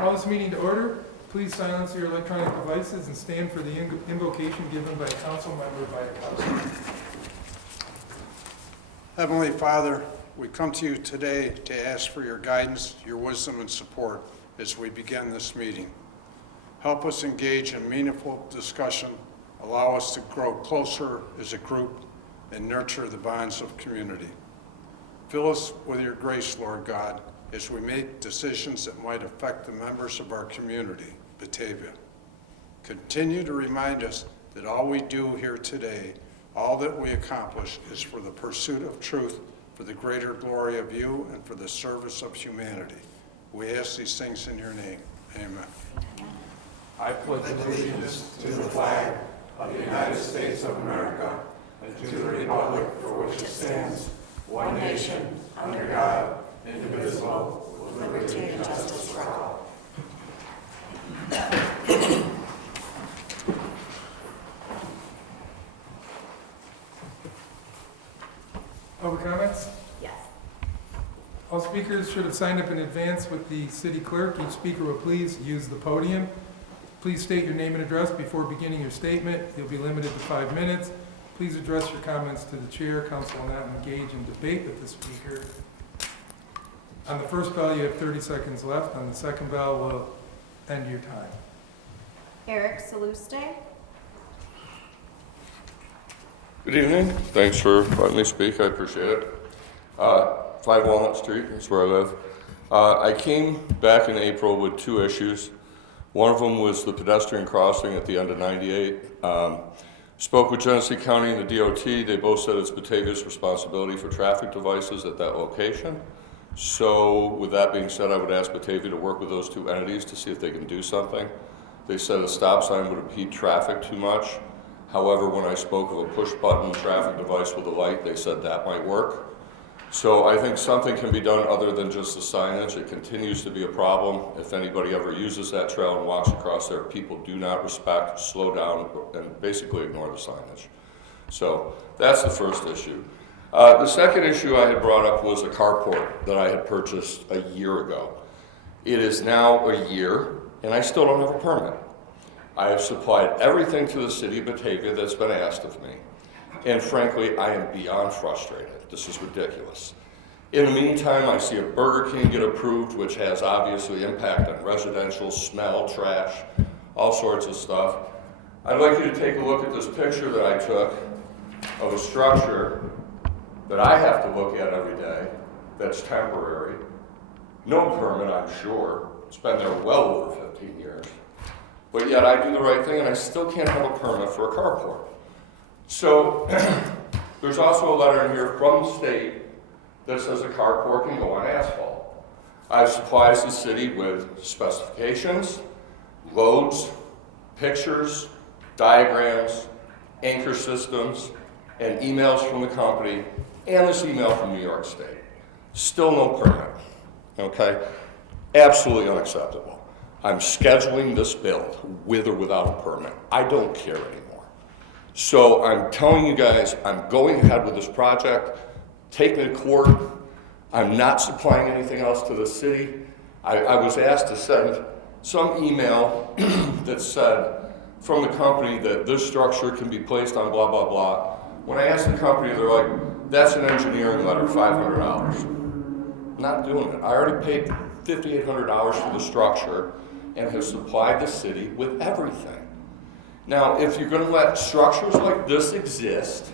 Call this meeting to order. Please silence your electronic devices and stand for the invocation given by a council member by a councilor. Heavenly Father, we come to you today to ask for your guidance, your wisdom, and support as we begin this meeting. Help us engage in meaningful discussion, allow us to grow closer as a group, and nurture the bonds of community. Fill us with your grace, Lord God, as we make decisions that might affect the members of our community, Batavia. Continue to remind us that all we do here today, all that we accomplish, is for the pursuit of truth, for the greater glory of you, and for the service of humanity. We ask these things in your name. Amen. I pledge allegiance to the flag of the United States of America and to the republic for which it stands, one nation, under God, indivisible, with liberty and justice for all. Public comments? Yes. All speakers should have signed up in advance with the city clerk. Each speaker will please use the podium. Please state your name and address before beginning your statement. You'll be limited to 5 minutes. Please address your comments to the chair. Council will not engage in debate with the speaker. On the first bell, you have 30 seconds left. On the second bell, we'll end your time. Eric Salluste. Good evening. Thanks for letting me speak. I appreciate it. 5 Walnut Street is where I live. I came back in April with 2 issues. One of them was the pedestrian crossing at the end of 98. Spoke with Genesee County and the DOT. They both said it's Batavia's responsibility for traffic devices at that location. So with that being said, I would ask Batavia to work with those 2 entities to see if they can do something. They said a stop sign would impede traffic too much. However, when I spoke of a push-button traffic device with a light, they said that might work. So I think something can be done other than just the signage. It continues to be a problem. If anybody ever uses that trail and walks across there, people do not respect, slow down, and basically ignore the signage. So that's the first issue. The second issue I had brought up was a carport that I had purchased a year ago. It is now a year, and I still don't have a permit. I have supplied everything to the city of Batavia that's been asked of me. And frankly, I am beyond frustrated. This is ridiculous. In the meantime, I see a Burger King get approved, which has obviously impact on residential, smell, trash, all sorts of stuff. I'd like you to take a look at this picture that I took of a structure that I have to look at every day that's temporary. No permit, I'm sure. It's been there well over 15 years. But yet I do the right thing and I still can't have a permit for a carport. So there's also a letter in here from the state that says a carport can go on asphalt. I've supplied the city with specifications, loads, pictures, diagrams, anchor systems, and emails from the company, and this email from New York State. Still no permit, okay? Absolutely unacceptable. I'm scheduling this build with or without a permit. I don't care anymore. So I'm telling you guys, I'm going ahead with this project, take me to court. I'm not supplying anything else to the city. I was asked to send some email that said from the company that this structure can be placed on blah, blah, blah. When I asked the company, they're like, that's an engineering letter, $500. Not doing it. I already paid $5,800 for the structure and have supplied the city with everything. Now, if you're going to let structures like this exist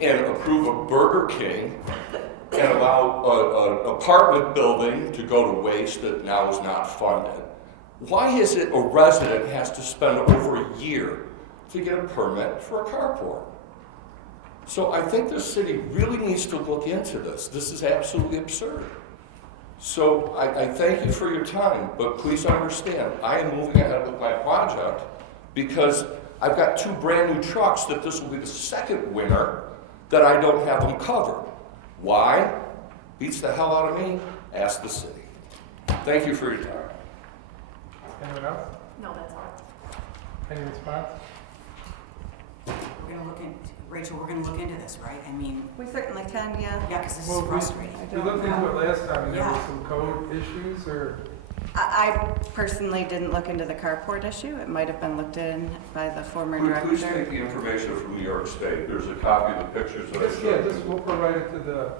and approve a Burger King and allow an apartment building to go to waste that now is not funded, why is it a resident has to spend over a year to get a permit for a carport? So I think the city really needs to look into this. This is absolutely absurd. So I thank you for your time, but please understand, I am moving ahead with my project because I've got 2 brand new trucks that this will be the second winter that I don't have them covered. Why? Beats the hell out of me. Ask the city. Thank you for your time. Anyone else? No, that's all. Any response? We're gonna look into, Rachel, we're gonna look into this, right? I mean, We certainly can, yeah. yeah, because this Well, is frustrating. We looked into it last time, and there Yeah. were some code issues, or I personally didn't look into the carport issue. It might have been looked in by the former Please director. take the information from New York State. There's a copy of the pictures that I Yeah, showed just you. we'll provide it to the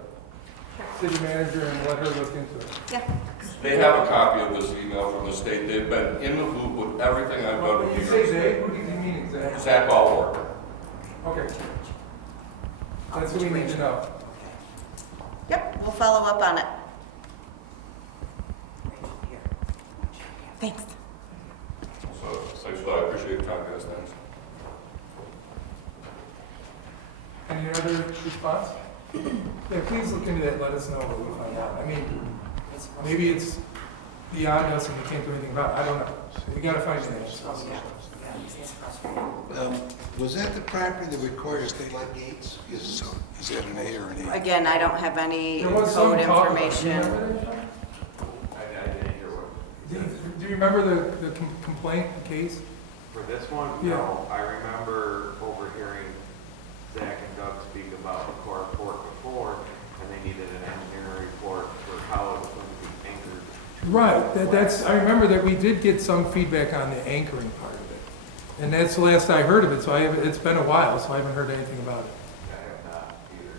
city manager and let her look into it. Yeah. They have a copy of this email from the state. They've been in the loop with everything I've Well, done when with you New York say State. they, who do you mean exactly? Zach Allwork. Okay. That's what we need to know. Yep, we'll follow up on it. Thanks. So, thanks, but I appreciate your time, guys. Thanks. Any other response? Yeah, please look into that, and let us know what we find out. I mean, maybe it's beyond us and we can't do anything about it. I don't know. We gotta find an answer. Was that the property that requires daylight gates? Is that an A or an E? Again, I don't have any There was some code talk about it. Do you information. remember that, Sean? I didn't hear what. Do you remember the complaint, the case? For this one, Yeah. no, I remember overhearing Zach and Doug speak about the carport before, and they needed an engineering report for how it was going to be anchored. Right, that's, I remember that we did get some feedback on the anchoring part of it. And that's the last I heard of it, so it's been a while, so I haven't heard anything about it. I have not either.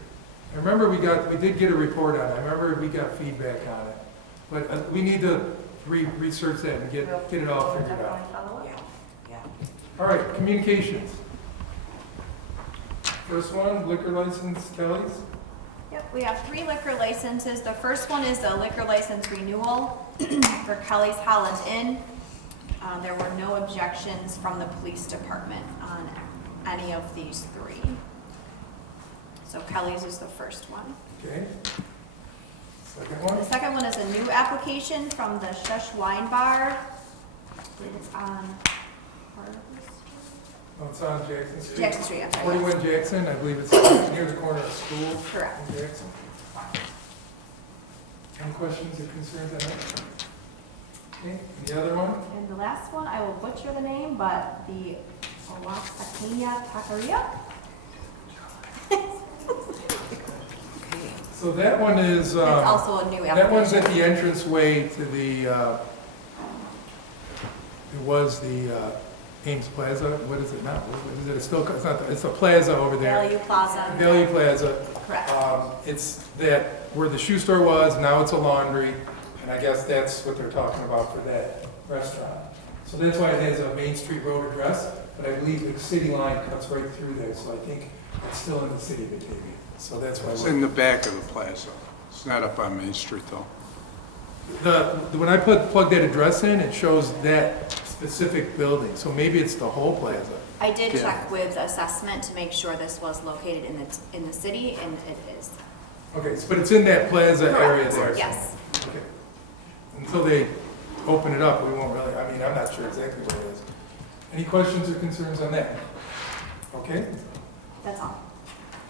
I remember we did get a report on it, I remember we got feedback on it. But we need to research that and get it all figured out. Yeah. All right, communications. First one, liquor license, Kelly's. Yep, we have 3 liquor licenses. The first one is the liquor license renewal for Kelly's Holland Inn. There were no objections from the police department on any of these 3. So Kelly's is the first one. Okay. Second The one, second one is a new application from the Shush Wine Bar. It's on oh, it's on Jackson Street. Jackson Street, I'm sorry. 41 Jackson, I believe it's near the corner of School. Correct. in Jackson. Any questions or concerns on that? Okay, the other one? And the last one, I will butcher the name, but the Oaxaqueña Taqueria. So that one is, It's also a new application. that one's at the entranceway to the, it was the Ames Plaza, what is it now? What is it? It's still, it's not, it's the plaza over there. Value Plaza. Value Plaza. Correct. It's that, where the shoe store was, now it's a laundry, and I guess that's what they're talking about for that restaurant. So that's why it has a Main Street Road address, but I believe the city line cuts right through there, so I think it's still in the city of Batavia. So that's why. It's in the back of the plaza. It's not up on Main Street, though. When I plug that address in, it shows that specific building, so maybe it's the whole plaza. I did Yeah. check with assessment to make sure this was located in the city, and it is. Okay, but it's in that plaza area Correct. there. Yes. Okay. Until they open it up, we won't really, I mean, I'm not sure exactly where it is. Any questions or concerns on that? Okay. That's all.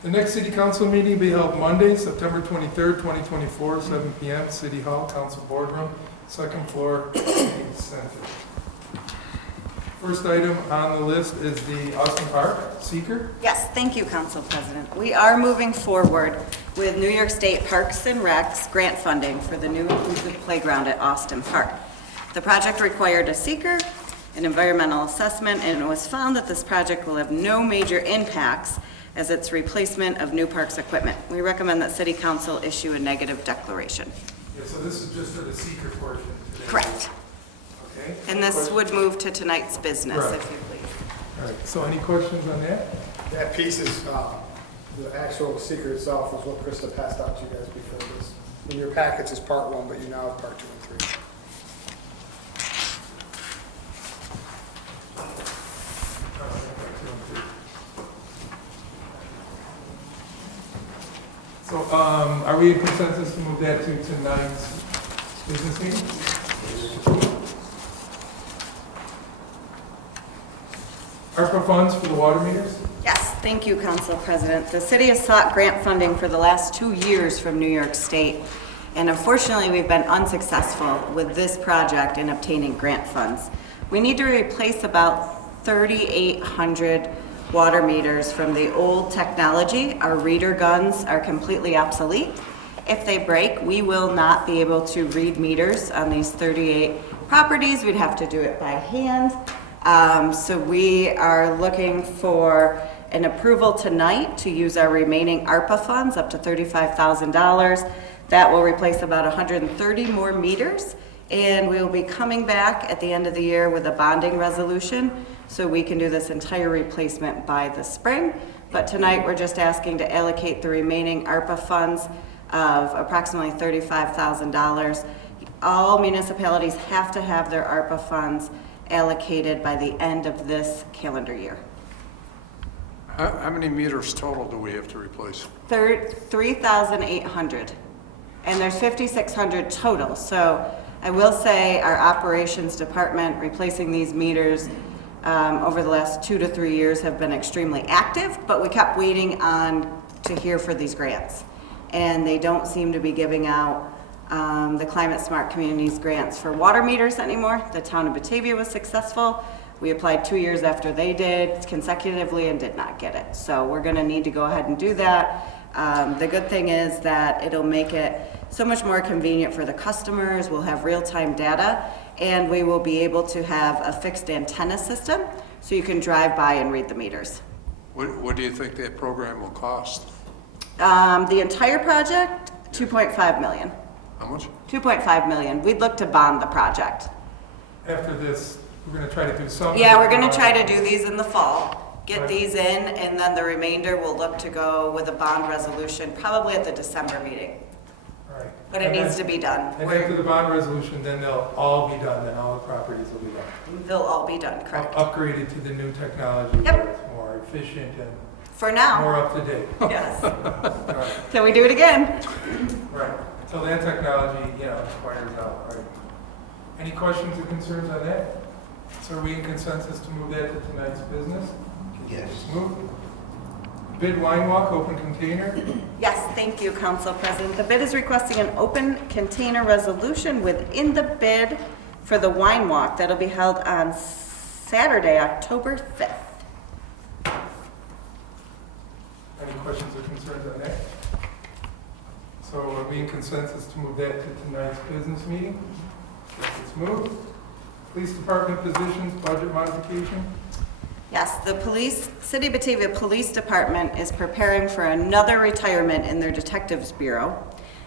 The next city council meeting will be held Monday, September 23rd, 2024, 7 PM, City Hall, Council Boardroom, second floor, City Center. First item on the list is the Austin Park seeker. Yes, thank you, Council President. We are moving forward with New York State Parks and Recs grant funding for the new inclusive playground at Austin Park. The project required a seeker, an environmental assessment, and it was found that this project will have no major impacts as its replacement of new parks equipment. We recommend that City Council issue a negative declaration. Yeah, so this is just for the seeker portion today. Correct. Okay. And this would move to tonight's business, Correct. if you please. All right, so any questions on that? That piece is, the actual seeker itself is what Krista passed out to you guys before this. In your packets is part 1, but you now have part 2 and 3. So, are we in consensus to move that to tonight's business meeting? ARPA funds for the water meters? Yes, thank you, Council President. The city has sought grant funding for the last 2 years from New York State, and unfortunately, we've been unsuccessful with this project in obtaining grant funds. We need to replace about 3,800 water meters from the old technology. Our reader guns are completely obsolete. If they break, we will not be able to read meters on these 38 properties, we'd have to do it by hand. So we are looking for an approval tonight to use our remaining ARPA funds, up to $35,000. That will replace about 130 more meters, and we will be coming back at the end of the year with a bonding resolution, so we can do this entire replacement by the spring. But tonight, we're just asking to allocate the remaining ARPA funds of approximately $35,000. All municipalities have to have their ARPA funds allocated by the end of this calendar year. How many meters total do we have to replace? 3,800, and there's 5,600 total. So I will say our operations department replacing these meters over the last 2 to 3 years have been extremely active, but we kept waiting on to hear for these grants. And they don't seem to be giving out the Climate Smart Communities grants for water meters anymore. The town of Batavia was successful. We applied 2 years after they did consecutively and did not get it. So we're gonna need to go ahead and do that. The good thing is that it'll make it so much more convenient for the customers. We'll have real-time data, and we will be able to have a fixed antenna system so you can drive by and read the meters. What do you think that program will cost? The entire project, 2.5 million. How much? 2.5 million. We'd look to bond the project. After this, we're gonna try to do something. Yeah, we're gonna try to do these in the fall, get these in, and then the remainder we'll look to go with a bond resolution, probably at the December meeting. Right. But it needs to be done. And after the bond resolution, then they'll all be done, then all the properties will be done. They'll all be done, correct? Upgraded to the new technology, Yep. where it's more efficient and For now, more up to date. yes. Right, Can we do it again? right. Until that technology, expires out, right? Any questions or concerns on that? So are we in consensus to move that to tonight's business? Yes. Move. Bid wine walk, open container. Yes, thank you, Council President. The bid is requesting an open container resolution within the bid for the wine walk that'll be held on Saturday, October 5th. Any questions or concerns on that? So are we in consensus to move that to tonight's business meeting? Yes, it's moved. Police Department positions, budget modification. Yes, the City of Batavia Police Department is preparing for another retirement in their Detectives Bureau,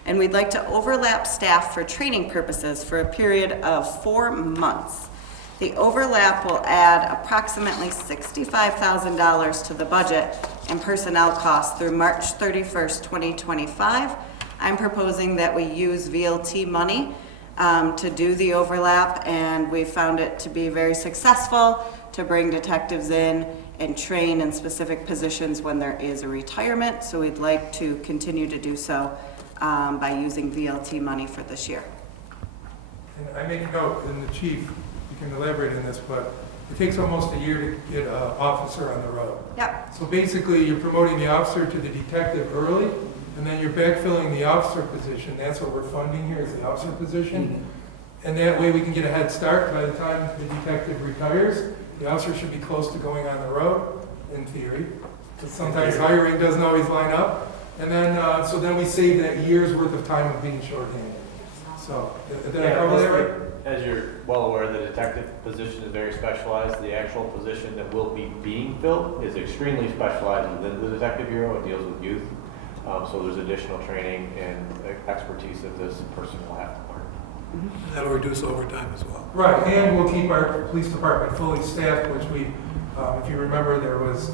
and we'd like to overlap staff for training purposes for a period of 4 months. The overlap will add approximately $65,000 to the budget and personnel costs through March 31st, 2025. I'm proposing that we use VLT money to do the overlap, and we found it to be very successful to bring detectives in and train in specific positions when there is a retirement. So we'd like to continue to do so by using VLT money for this year. And I make a note, and the chief, you can elaborate on this, but it takes almost a year to get an officer on the road. Yep. So basically, you're promoting the officer to the detective early, and then you're backfilling the officer position. That's what we're funding here, is the officer position. And that way we can get a head start by the time the detective retires. The officer should be close to going on the road, in theory, because sometimes hiring doesn't always line up. And then, so then we save that year's worth of time of being shorthanded. So, did I cover that right? As you're well aware, the detective position is very specialized. The actual position that will be being filled is extremely specialized within the Detective Bureau. It deals with youth. So there's additional training and expertise that this person will have to learn. That'll reduce overtime as well. Right, and we'll keep our police department fully staffed, which we, if you remember, there was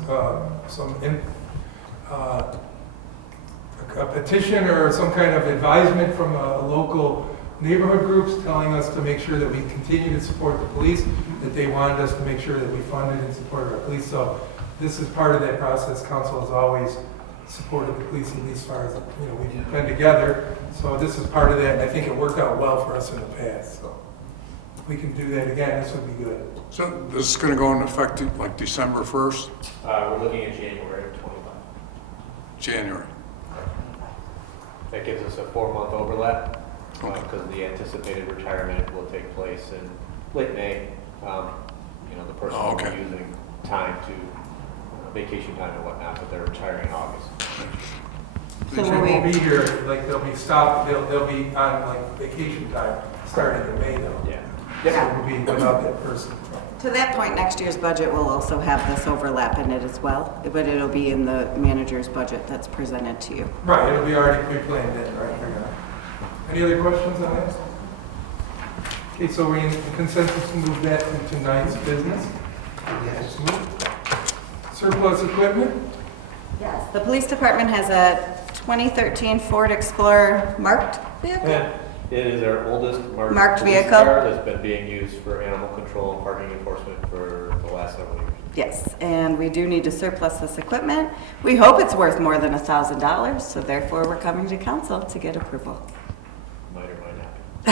a petition or some kind of advisement from a local neighborhood groups telling us to make sure that we continue to support the police, that they wanted us to make sure that we funded and supported our police. So this is part of that process. Council has always supported the police, at least as far as, we've been together. So this is part of that, and I think it worked out well for us in the past. So if we can do that again, this would be good. So this is going to go into effect like December 1st? We're looking at January of 25. January. That gives us a 4-month overlap because the anticipated retirement will take place in late May. The person will be using time to vacation time and whatnot, but they're retiring in August. So they won't be here, like they'll be stopped, they'll be on like vacation time, starting in May though. Yeah. So it will be without that person. To that point, next year's budget will also have this overlap in it as well, but it'll be in the manager's budget that's presented to you. Right, it'll be already pre-planned in, right? Yeah. Any other questions on that? Okay, so we're in consensus to move that to tonight's business? Yes. Surplus equipment? Yes. The police department has a 2013 Ford Explorer marked vehicle. Yeah, it is our oldest Marked police vehicle. car that's been being used for animal control and parking enforcement for the last several years. Yes, and we do need to surplus this equipment. We hope it's worth more than $1,000, so therefore we're coming to council to get approval. Might or might not be.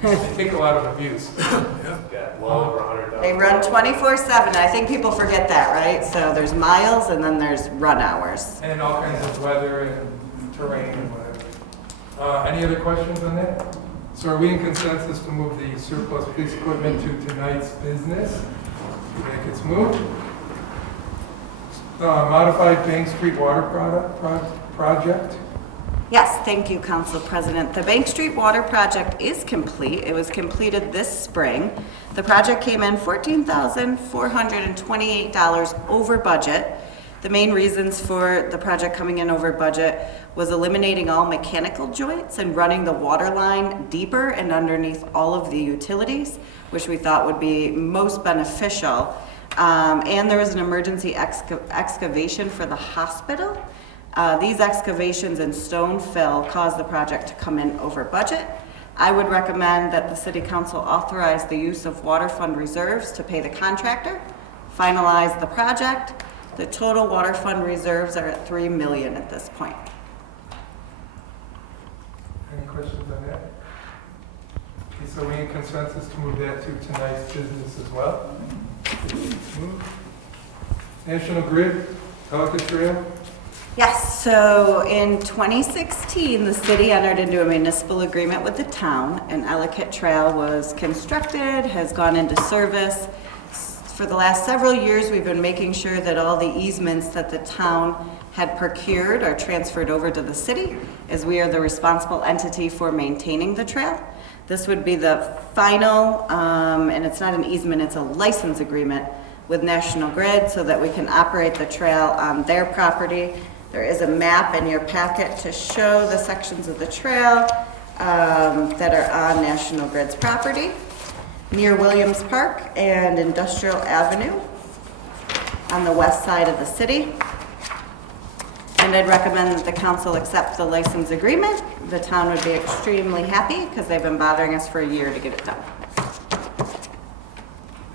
They take a lot of abuse. Got well over 100,000. They run 24/7. I think people forget that, right? So there's miles and then there's run hours. And all kinds of weather and terrain and whatever. Any other questions on that? So are we in consensus to move the surplus police equipment to tonight's business? That gets moved. Modified Bank Street Water project? Yes, thank you, Council President. The Bank Street Water Project is complete. It was completed this spring. The project came in $14,428 over budget. The main reasons for the project coming in over budget was eliminating all mechanical joints and running the water line deeper and underneath all of the utilities, which we thought would be most beneficial. And there was an emergency excavation for the hospital. These excavations and stone fill caused the project to come in over budget. I would recommend that the City Council authorize the use of water fund reserves to pay the contractor, finalize the project. The total water fund reserves are at $3 million at this point. Any questions on that? Okay, so we in consensus to move that to tonight's business as well? National Grid, Ellicott Trail? Yes, so in 2016, the city entered into a municipal agreement with the town, and Ellicott Trail was constructed, has gone into service. For the last several years, we've been making sure that all the easements that the town had procured are transferred over to the city, as we are the responsible entity for maintaining the trail. This would be the final, and it's not an easement, it's a license agreement with National Grid so that we can operate the trail on their property. There is a map in your packet to show the sections of the trail that are on National Grid's property, near Williams Park and Industrial Avenue on the west side of the city. And I'd recommend that the council accept the license agreement. The town would be extremely happy because they've been bothering us for a year to get it done.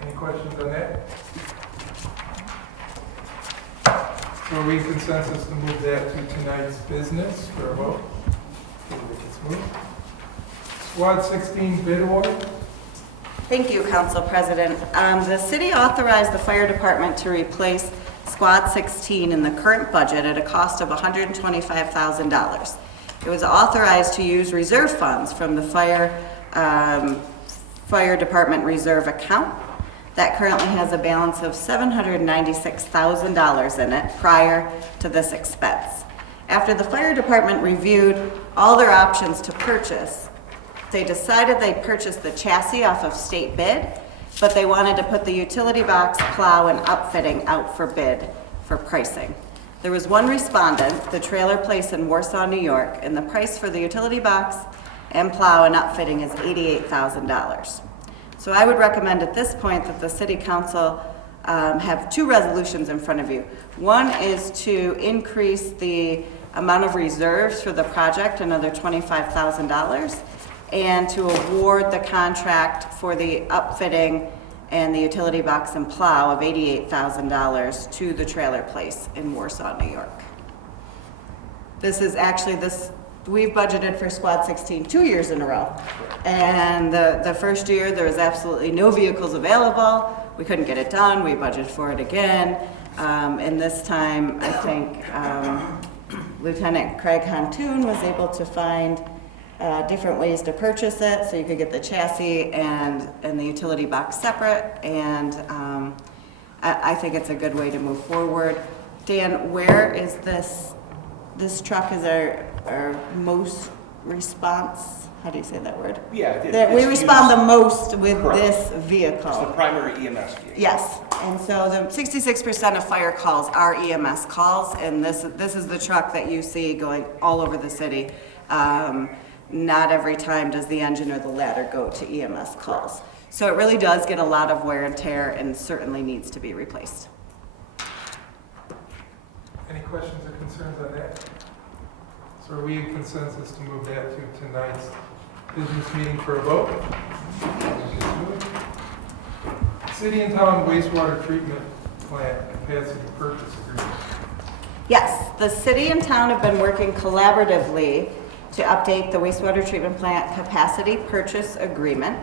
Any questions on that? So are we in consensus to move that to tonight's business for a vote? Okay, that gets moved. Squad 16 bid award? Thank you, Council President. The city authorized the fire department to replace Squad 16 in the current budget at a cost of $125,000. It was authorized to use reserve funds from the fire department reserve account. That currently has a balance of $796,000 in it prior to this expense. After the fire department reviewed all their options to purchase, they decided they'd purchase the chassis off of state bid, but they wanted to put the utility box, plow, and upfitting out for bid for pricing. There was one respondent, the trailer place in Warsaw, New York, and the price for the utility box and plow and upfitting is $88,000. So I would recommend at this point that the City Council have two resolutions in front of you. One is to increase the amount of reserves for the project, another $25,000, and to award the contract for the upfitting and the utility box and plow of $88,000 to the trailer place in Warsaw, New York. This is actually we've budgeted for Squad 16 2 years in a row. And the first year, there was absolutely no vehicles available. We couldn't get it done. We budgeted for it again. And this time, I think Lieutenant Craig Hontoon was able to find different ways to purchase it, so you could get the chassis and the utility box separate. And I think it's a good way to move forward. Dan, where is this truck is our most response, how do you say that word? Yeah. That we it's respond the used- most with Correct. this It's the vehicle. primary EMS vehicle. Yes, and so the 66% of fire calls are EMS calls, and this is the truck that you see going all over the city. Not every time does the engine or the ladder go to EMS calls. So it really does get a lot of wear and tear and certainly needs to be replaced. Any questions or concerns on that? So are we in consensus to move that to tonight's business meeting for a vote? City and town wastewater treatment plant capacity purchase agreement. Yes, the city and town have been working collaboratively to update the wastewater treatment plant capacity purchase agreement.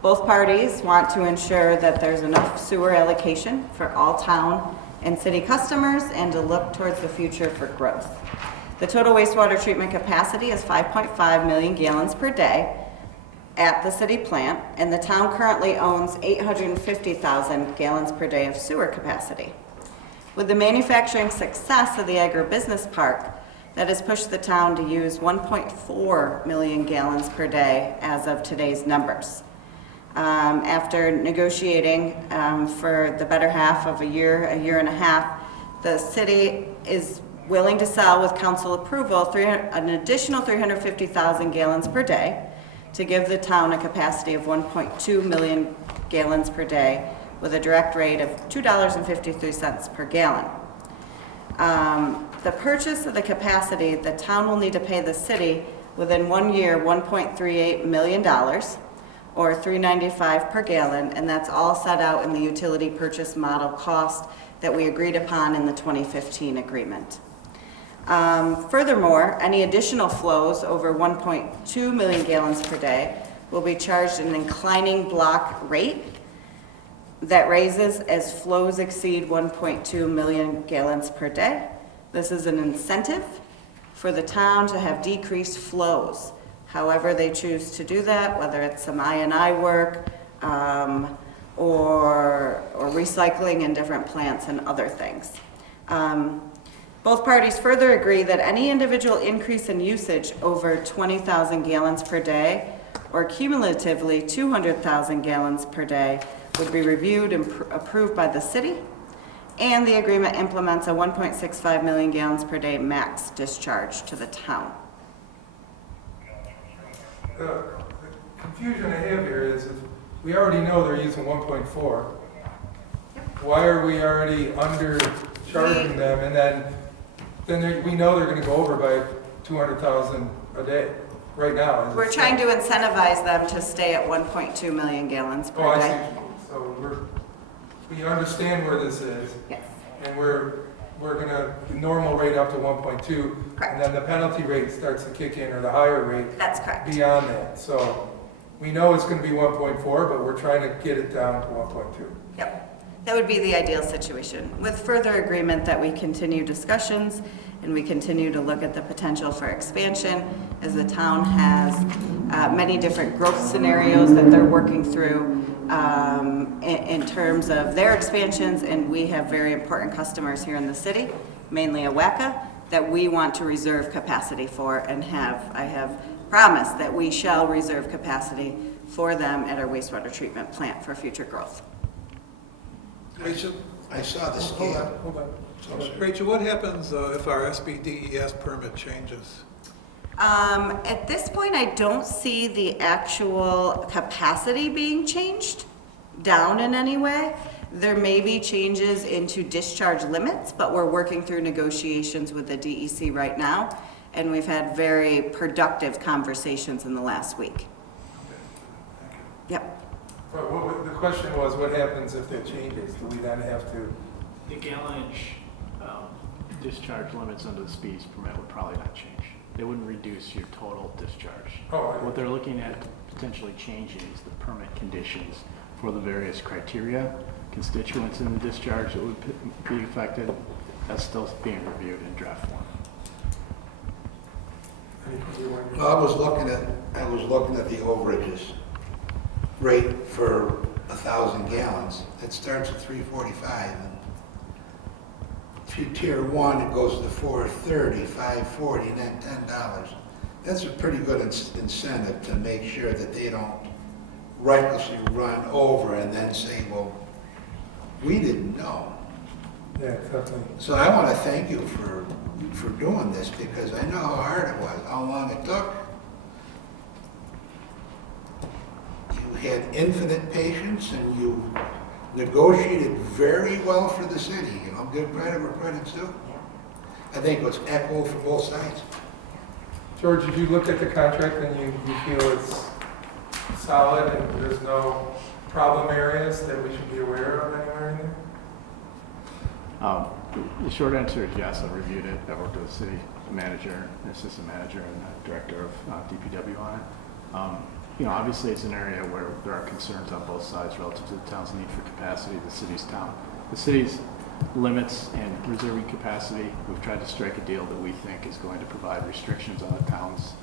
Both parties want to ensure that there's enough sewer allocation for all town and city customers and to look towards the future for growth. The total wastewater treatment capacity is 5.5 million gallons per day at the city plant, and the town currently owns 850,000 gallons per day of sewer capacity. With the manufacturing success of the agribusiness park, that has pushed the town to use 1.4 million gallons per day as of today's numbers. After negotiating for the better half of a year and a half, the city is willing to sell with council approval an additional 350,000 gallons per day to give the town a capacity of 1.2 million gallons per day with a direct rate of $2.53 per gallon. The purchase of the capacity, the town will need to pay the city within 1 year $1.38 million or $3.95 per gallon, and that's all set out in the utility purchase model cost that we agreed upon in the 2015 agreement. Furthermore, any additional flows over 1.2 million gallons per day will be charged an inclining block rate that raises as flows exceed 1.2 million gallons per day. This is an incentive for the town to have decreased flows. However they choose to do that, whether it's some I&I work or recycling in different plants and other things. Both parties further agree that any individual increase in usage over 20,000 gallons per day or cumulatively 200,000 gallons per day would be reviewed and approved by the city, and the agreement implements a 1.65 million gallons per day max discharge to the town. The confusion I have here is if we already know they're using 1.4, why are we already undercharging them, and then we know they're going to go over by 200,000 a day right now? We're trying to incentivize them to stay at 1.2 million gallons per Oh, I day. see. So we understand where this is, Yes. and we're going to normal rate up to 1.2, Correct. and then the penalty rate starts to kick in, or the higher rate That's correct. beyond that. So we know it's going to be 1.4, but we're trying to get it down to 1.2. Yep. That would be the ideal situation, with further agreement that we continue discussions and we continue to look at the potential for expansion, as the town has many different growth scenarios that they're working through in terms of their expansions, and we have very important customers here in the city, mainly Awaka, that we want to reserve capacity for, and I have promised that we shall reserve capacity for them at our wastewater treatment plant for future growth. Rachel, I saw the Hold scale. on, hold on. Rachel, what happens if our SBDES permit changes? At this point, I don't see the actual capacity being changed down in any way. There may be changes into discharge limits, but we're working through negotiations with the DEC right now, and we've had very productive conversations in the last week. Yep. But the question was, what happens if that changes? Do we then have to? The gallonage discharge limits under the speeds permit would probably not change. They wouldn't reduce your total discharge. What they're looking at potentially changing is the permit conditions for the various criteria, constituents in the discharge that would be affected. That's still being reviewed in draft form. Well, I was looking at the overages rate for 1,000 gallons. It starts at 345. And if you tier one, it goes to 430, 540, and then $10. that's a pretty good incentive to make sure that they don't recklessly run over and then say, well, we didn't know. Yeah, definitely. So I want to thank you for doing this, because I know how hard it was, how long it took. You had infinite patience and you negotiated very well for the city. You know, give credit where credit's due. I think it was equitable for both sides. George, did you look at the contract and you feel it's solid and there's no problem areas that we should be aware of anywhere in there? The short answer is yes, I reviewed it. I worked with the city manager, the assistant manager, and the director of DPW on it. You know, obviously it's an area where there are concerns on both sides relative to the town's need for capacity, the city's limits and reserving capacity. We've tried to strike a deal that we think is going to provide restrictions on the town's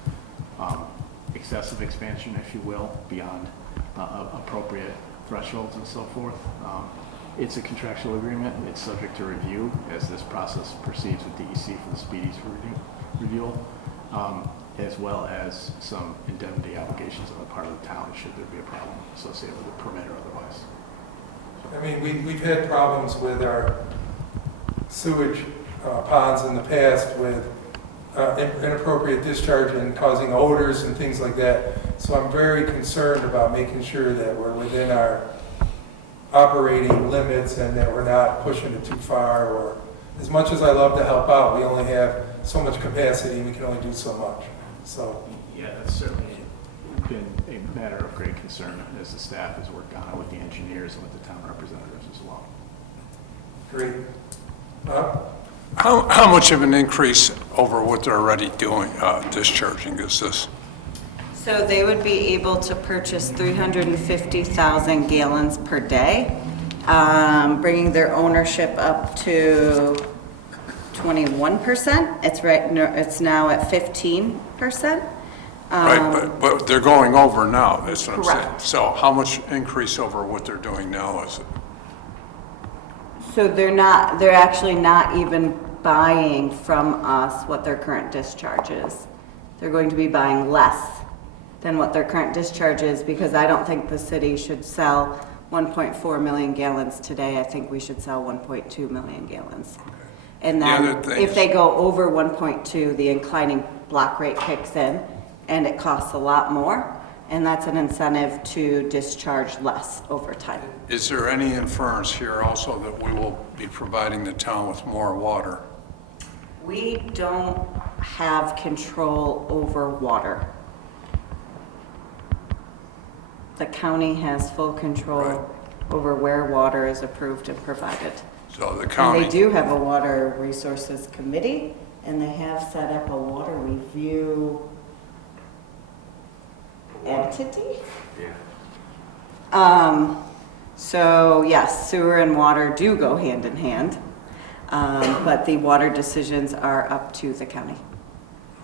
excessive expansion, if you will, beyond appropriate thresholds and so forth. It's a contractual agreement. It's subject to review as this process proceeds with DEC for the speedies review, as well as some indemnity obligations on the part of the town should there be a problem associated with a permit or otherwise. I mean, we've had problems with our sewage ponds in the past with inappropriate discharge and causing odors and things like that. So I'm very concerned about making sure that we're within our operating limits and that we're not pushing it too far. Or as much as I love to help out, we only have so much capacity and we can only do so much. So yeah, that's certainly been a matter of great concern as the staff has worked on it with the engineers and with the town representatives as well. great. Bob? How much of an increase over what they're already doing, discharging is this? So they would be able to purchase 350,000 gallons per day, bringing their ownership up to 21%. It's now at 15%. Right, but they're going over now, that's what I'm saying. Correct. So how much increase over what they're doing now is it? So they're actually not even buying from us what their current discharge is. They're going to be buying less than what their current discharge is, because I don't think the city should sell 1.4 million gallons today. I think we should sell 1.2 million gallons. And then if they go over 1.2, the inclining block rate kicks in and it costs a lot more. And that's an incentive to discharge less over time. Is there any inference here also that we will be providing the town with more water? We don't have control over water. The county has full control over where water is approved and provided. So the county... And they do have a water resources committee, and they have set up a water review entity? Yeah. So yes, sewer and water do go hand in hand, but the water decisions are up to the county.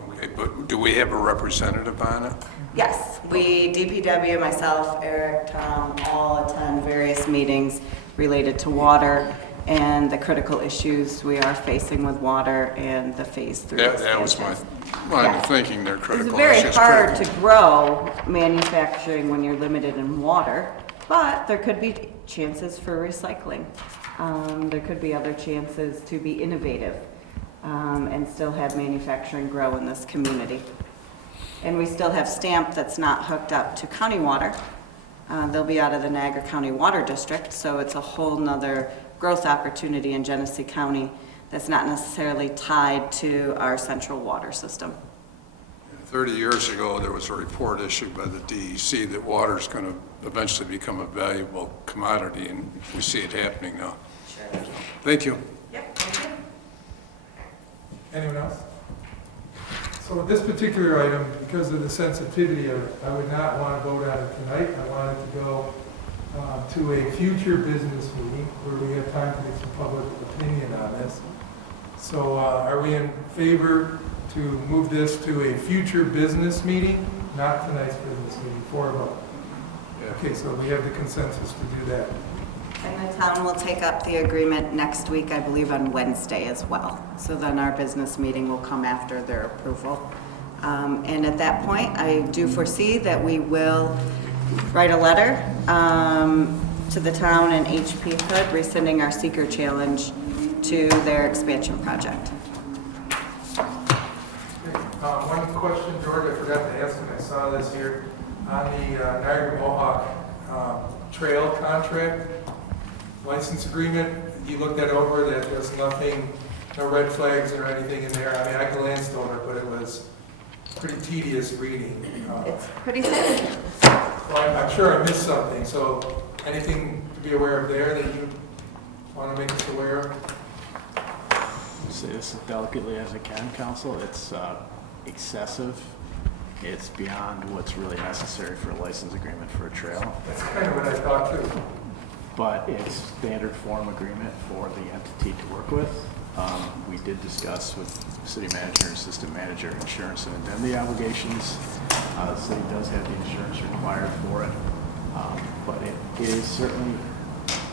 Okay, but do we have a representative on it? Yes, we, DPW, myself, Eric, Tom, all attend various meetings related to water and the critical issues we are facing with water and the phase 3 expansion. That was my line of thinking, they're critical. It's very hard to grow manufacturing when you're limited in water, but there could be chances for recycling. There could be other chances to be innovative and still have manufacturing grow in this community. And we still have Stamp that's not hooked up to county water. They'll be out of the Niagara County Water District, so it's a whole nother growth opportunity in Genesee County that's not necessarily tied to our central water system. 30 years ago, there was a report issued by the DEC that water is going to eventually become a valuable commodity, and we see it happening now. Sure. Thank you. Yep, thank you. Anyone else? So with this particular item, because of the sensitivity of it, I would not want to vote on it tonight. I want it to go to a future business meeting where we have time to get some public opinion on this. So are we in favor to move this to a future business meeting, not tonight's business meeting, for a vote? Okay, so we have the consensus to do that. And the town will take up the agreement next week, I believe on Wednesday as well. So then our business meeting will come after their approval. And at that point, I do foresee that we will write a letter to the town and HP HUD rescinding our seeker challenge to their expansion project. One question, George, I forgot to ask, and I saw this here, on the Niagara Mohawk Trail contract license agreement, you looked that over, that there's nothing, no red flags or anything in there. I mean, I glanced over it, but it was pretty tedious reading. It's pretty thick. Well, I'm sure I missed something, so anything to be aware of there that you want to make us aware of? I'll say this as delicately as I can, Council. It's excessive. It's beyond what's really necessary for a license agreement for a trail. That's kind of what I thought too. But it's standard form agreement for the entity to work with. We did discuss with city manager and assistant manager insurance and indemnity obligations. The city does have the insurance required for it, but it is certainly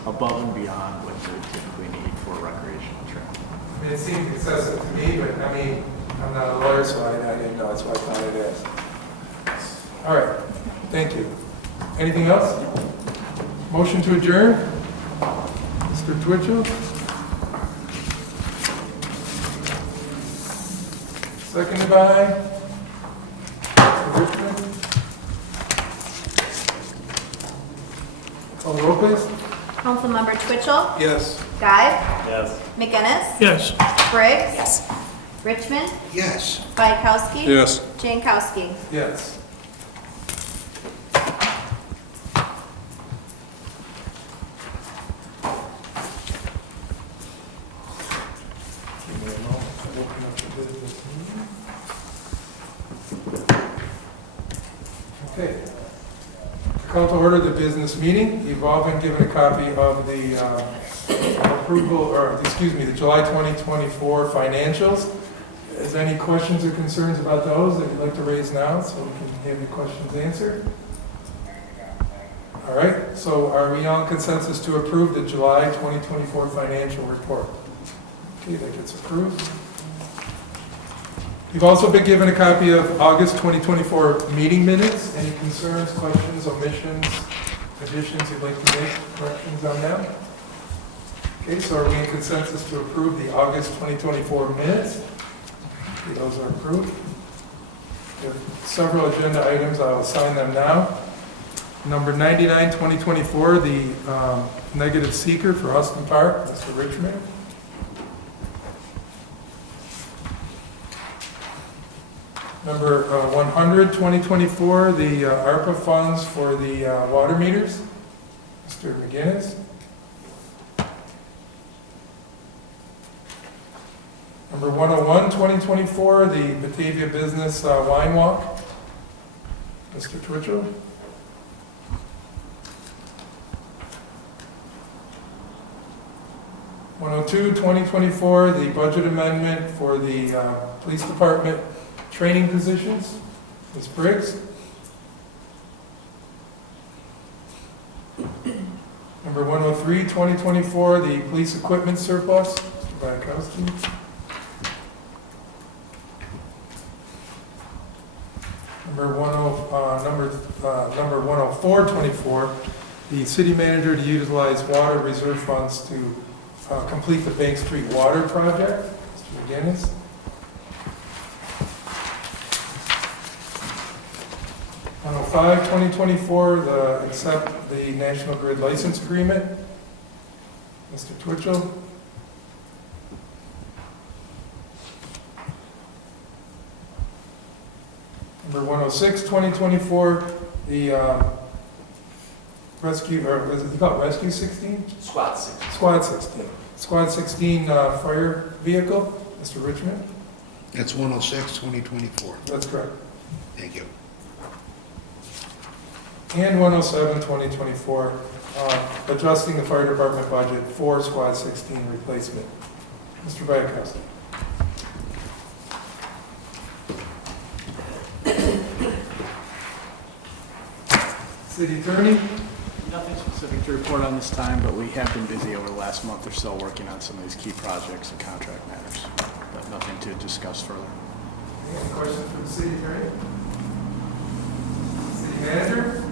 above and beyond what you would typically need for a recreational trail. I mean, it seemed excessive to me, but I mean, I'm not a lawyer, so I didn't know, that's why I thought I'd ask. All right, thank you. Anything else? Motion to adjourn? Mr. Twitchell? Seconded by? Mr. Richmond? Call the roll, please. Councilmember Twitchell? Yes. Guy? Yes. McGinnis? Yes. Briggs? Yes. Richmond? Yes. Bayakowski? Yes. Jankowski? Yes. Give me a moment to open up the business meeting. Okay. Call to order the business meeting. You've all been given a copy of the the July 2024 financials. Is there any questions or concerns about those that you'd like to raise now so we can have your questions answered? All right, so are we on consensus to approve the July 2024 financial report? Okay, that gets approved. You've also been given a copy of August 2024 meeting minutes. Any concerns, questions, omissions, additions you'd like to make, corrections on them? Okay, so are we in consensus to approve the August 2024 minutes? Okay, those are approved. We have several agenda items. I will sign them now. Number 99, 2024, the negative seeker for Austin Park, Mr. Richmond. Number 100, 2024, the ARPA funds for the water meters, Mr. McGinnis. Number 101, 2024, the Batavia Business Wine Walk, Mr. Twitchell. (102) 2024, the budget amendment for the police department training positions, Ms. Briggs. Number 103, 2024, the police equipment surplus, Mr. Bayakowski. Number 104, 24, the city manager to utilize water reserve funds to complete the Bank Street Water Project, Mr. McGinnis. (105) 2024, accept the National Grid License Agreement, Mr. Twitchell. Number 106, 2024, the rescue, or is it called Rescue 16? Squad 6. Squad 16. Squad 16 fire vehicle, Mr. Richmond. That's 106, 2024. That's correct. Thank you. And 107, 2024, adjusting the fire department budget for Squad 16 replacement. Mr. Bayakowski. City Attorney. Nothing specific to report on this time, but we have been busy over the last month or so working on some of these key projects and contract matters, but nothing to discuss further. Any questions for the city attorney? City manager?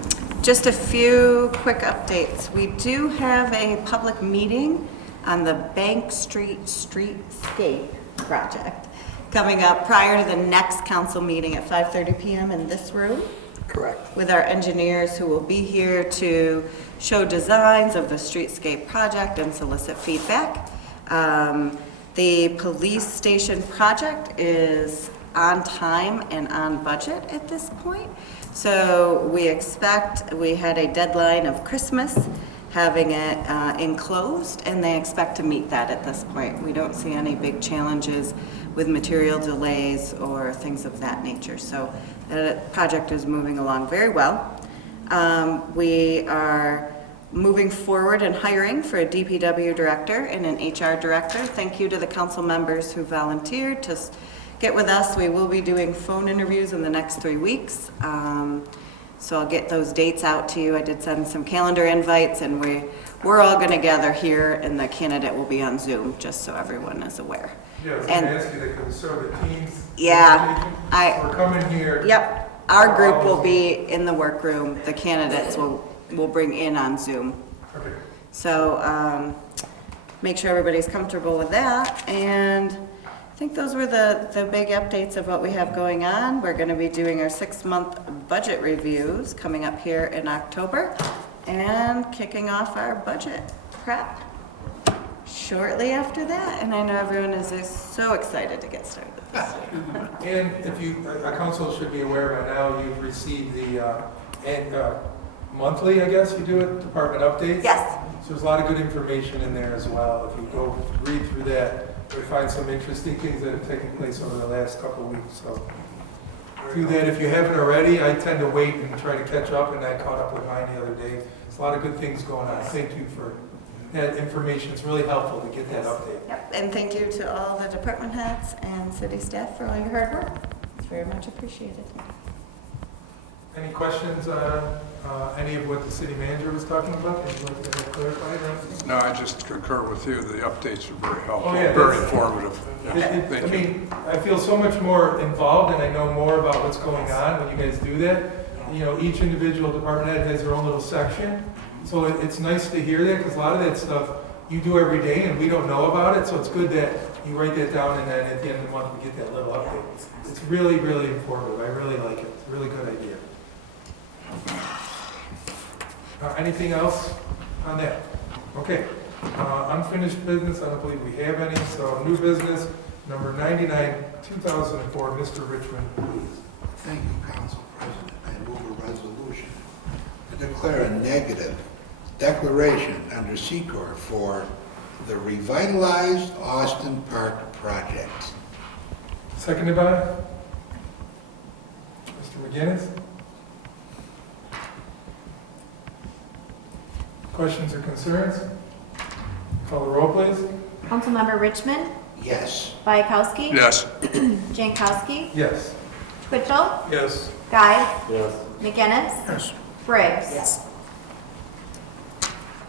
Just a few quick updates. We do have a public meeting on the Bank Street Streetscape project coming up prior to the next council meeting at 5:30 p.m. in this room. Correct. With our engineers who will be here to show designs of the streetscape project and solicit feedback. The police station project is on time and on budget at this point. So we had a deadline of Christmas, having it enclosed, and they expect to meet that at this point. We don't see any big challenges with material delays or things of that nature. So the project is moving along very well. We are moving forward and hiring for a DPW director and an HR director. Thank you to the council members who volunteered to get with us. We will be doing phone interviews in the next 3 weeks. So I'll get those dates out to you. I did send some calendar invites, and we're all going to gather here, and the candidate will be on Zoom, just so everyone is aware. Yeah, I was going to ask you that, because so the teams. Yeah, We're coming here. Yep, our group will be in the workroom. The candidates will bring in on Zoom. Okay. So make sure everybody's comfortable with that. And I think those were the big updates of what we have going on. We're going to be doing our 6-month budget reviews coming up here in October and kicking off our budget prep shortly after that. And I know everyone is so excited to get started with this. And if our council should be aware by now, you've received the monthly, I guess you do it, department updates? Yes. So there's a lot of good information in there as well. If you go read through that, you'll find some interesting things that have taken place over the last couple of weeks. So do that if you haven't already. I tend to wait and try to catch up, and I caught up with mine the other day. There's a lot of good things going on. Thank you for that information. It's really helpful to get that update. Yep. And thank you to all the department heads and city staff for all your hard work. It's very much appreciated. Any questions on any of what the city manager was talking about? Would you like to clarify anything? No, I just concur with you. The updates are very helpful, Oh, yeah, very informative. Yeah, I thank you. mean, I feel so much more involved, and I know more about what's going on when you guys do that. You know, each individual department head has their own little section, so it's nice to hear that, because a lot of that stuff you do every day, and we don't know about it, so it's good that you write that down, and then at the end of the month, we get that little update. It's really, really informative. I really like it. It's a really good idea. Anything else on that? Okay. Unfinished business, I don't believe we have any, so new business, number 99, 2004, Mr. Richmond, please. Thank you, Council President. I move a resolution to declare a negative declaration under SECOR for the revitalized Austin Park project. Seconded by Mr. McGinnis. Questions or concerns? Call the roll, please. Councilmember Richmond, Yes. Bayakowski. Yes. Jankowski, Yes. Twitchell, Yes. Guy, Yes. McGinnis, Yes. Briggs. Yes.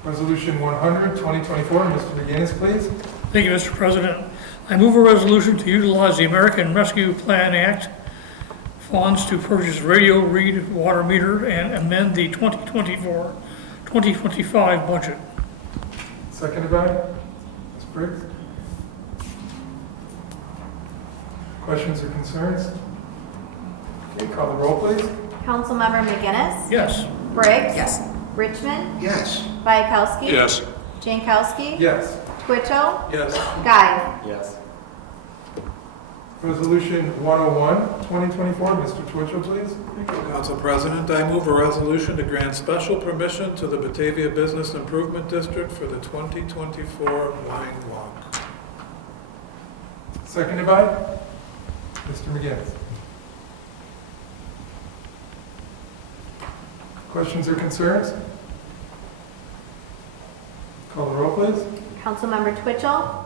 Resolution 100, 2024, Mr. McGinnis, please. Thank you, Mr. President. I move a resolution to utilize the American Rescue Plan Act funds to purchase radio read water meter and amend the 2024-2025 budget. Seconded by Ms. Briggs. Questions or concerns? Okay, call the roll, please. Councilmember McGinnis, Yes. Briggs. Yes. Richmond, Yes. Bayakowski. Yes. Jankowski. Yes. Twitchell, Yes. Guy. Yes. Resolution 101, 2024, Mr. Twitchell, please. Council President, I move a resolution to grant special permission to the Batavia Business Improvement District for the 2024 wine walk. Seconded by Mr. McGinnis. Questions or concerns? Call the roll, please. Councilmember Twitchell,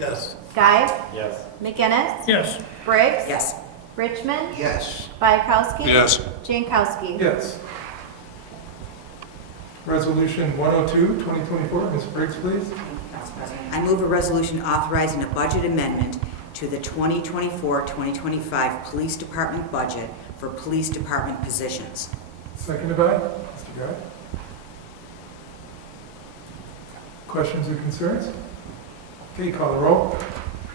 Yes. Guy, Yes. McGinnis, Yes. Briggs. Yes. Richmond, Yes. Bayakowski. Yes. Jankowski. Yes. Resolution 102, 2024, Ms. Briggs, please. I move a resolution authorizing a budget amendment to the 2024-2025 Police Department budget for police department positions. Seconded by Mr. Guy. Questions or concerns? Okay, call the roll.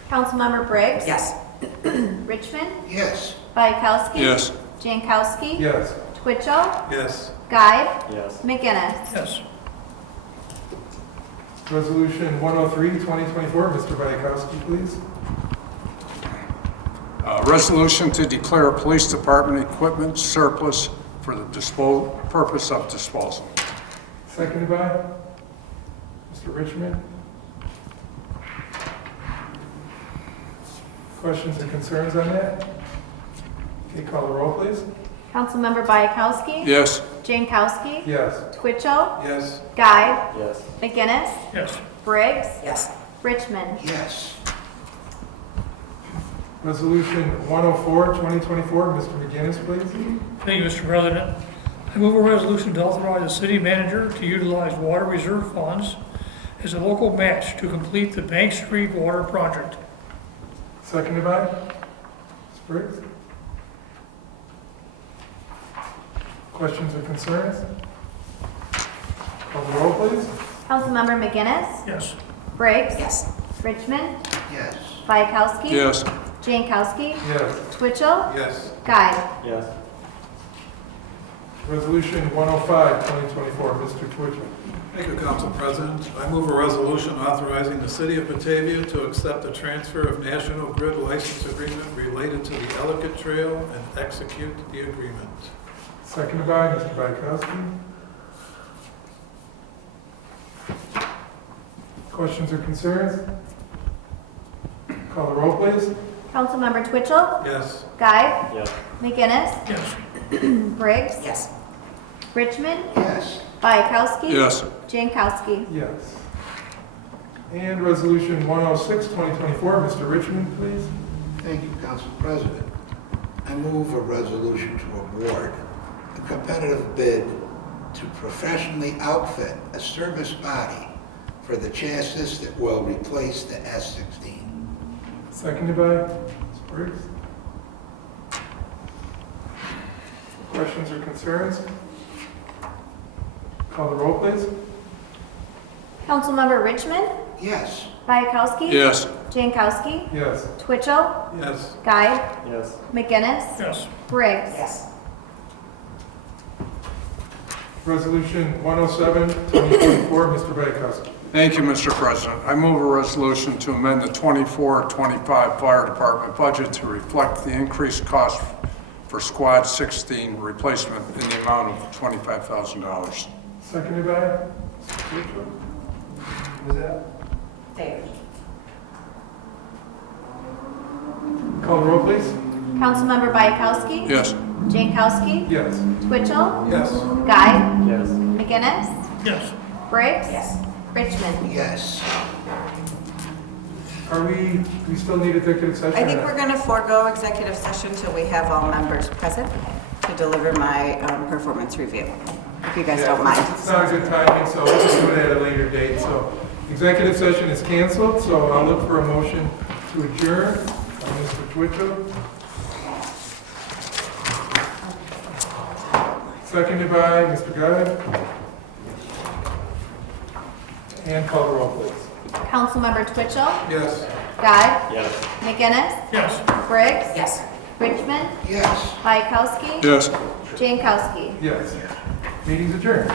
Councilmember Briggs? Yes. Richmond? Yes. Bayakowski? Yes. Jankowski? Yes. Twitchell? Yes. Guide? Yes. McGinnis? Yes. Resolution 103, 2024, Mr. Bayakowski, please. Resolution to declare police department equipment surplus for the purpose of disposal. Seconded by Mr. Richmond. Questions and concerns on that? Okay, call the roll, please. Councilmember Bayakowski? Yes. Jankowski? Yes. Twitchell? Yes. Guide? Yes. McGinnis? Yes. Briggs? Yes. Richmond? Yes. Resolution 104, 2024, Mr. McGinnis, please. Thank you, Mr. President. I move a resolution to authorize the city manager to utilize water reserve funds as a local match to complete the Bank Street water project. Seconded by Ms. Briggs. Questions or concerns? Call the roll, please. Councilmember McGinnis? Yes. Briggs? Yes. Richmond? Yes. Bayakowski? Yes. Jankowski? Yes. Twitchell? Yes. Guide? Yes. Resolution 105, 2024, Mr. Twitchell. Thank you, Council President. I move a resolution authorizing the City of Batavia to accept the transfer of National Grid license agreement related to the Ellicott Trail and execute the agreement. Seconded by Mr. Bayakowski. Questions or concerns? Call the roll, please. Councilmember Twitchell? Yes. Guide? Yes. McGinnis? Yes. Briggs? Yes. Richmond? Yes. Bayakowski? Yes. Jankowski? Yes. And Resolution 106, 2024, Mr. Richmond, please. Thank you, Council President. I move a resolution to award a competitive bid to professionally outfit a service body for the chassis that will replace the S-16. Seconded by Ms. Briggs. Questions or concerns? Call the roll, please. Councilmember Richmond? Yes. Bayakowski? Yes. Jankowski? Yes. Twitchell? Yes. Guide? Yes. McGinnis? Yes. Briggs? Yes. Resolution 107, 2024, Mr. Bayakowski. Thank you, Mr. President. I move a resolution to amend the 24-25 Fire Department budget to reflect the increased cost for Squad 16 replacement in the amount of $25,000. Seconded by Mr. Twitchell. Who's that? David. Call the roll, please. Councilmember Bayakowski? Yes. Jankowski? Yes. Twitchell? Yes. Guide? Yes. McGinnis? Yes. Briggs? Yes. Richmond? Yes. Are we still need executive session? I think we're going to forego executive session till we have all members present to deliver my performance review, if you guys don't mind. It's not a good timing, so we'll just do it at a later date. So executive session is canceled, so I'll look for a motion to adjourn by Mr. Twitchell. Seconded by Mr. Guy. And call the roll, please. Councilmember Twitchell? Yes. Guide? Yes. McGinnis? Yes. Briggs? Yes. Richmond? Yes. Bayakowski? Yes. Jankowski? Yes. Meeting's adjourned.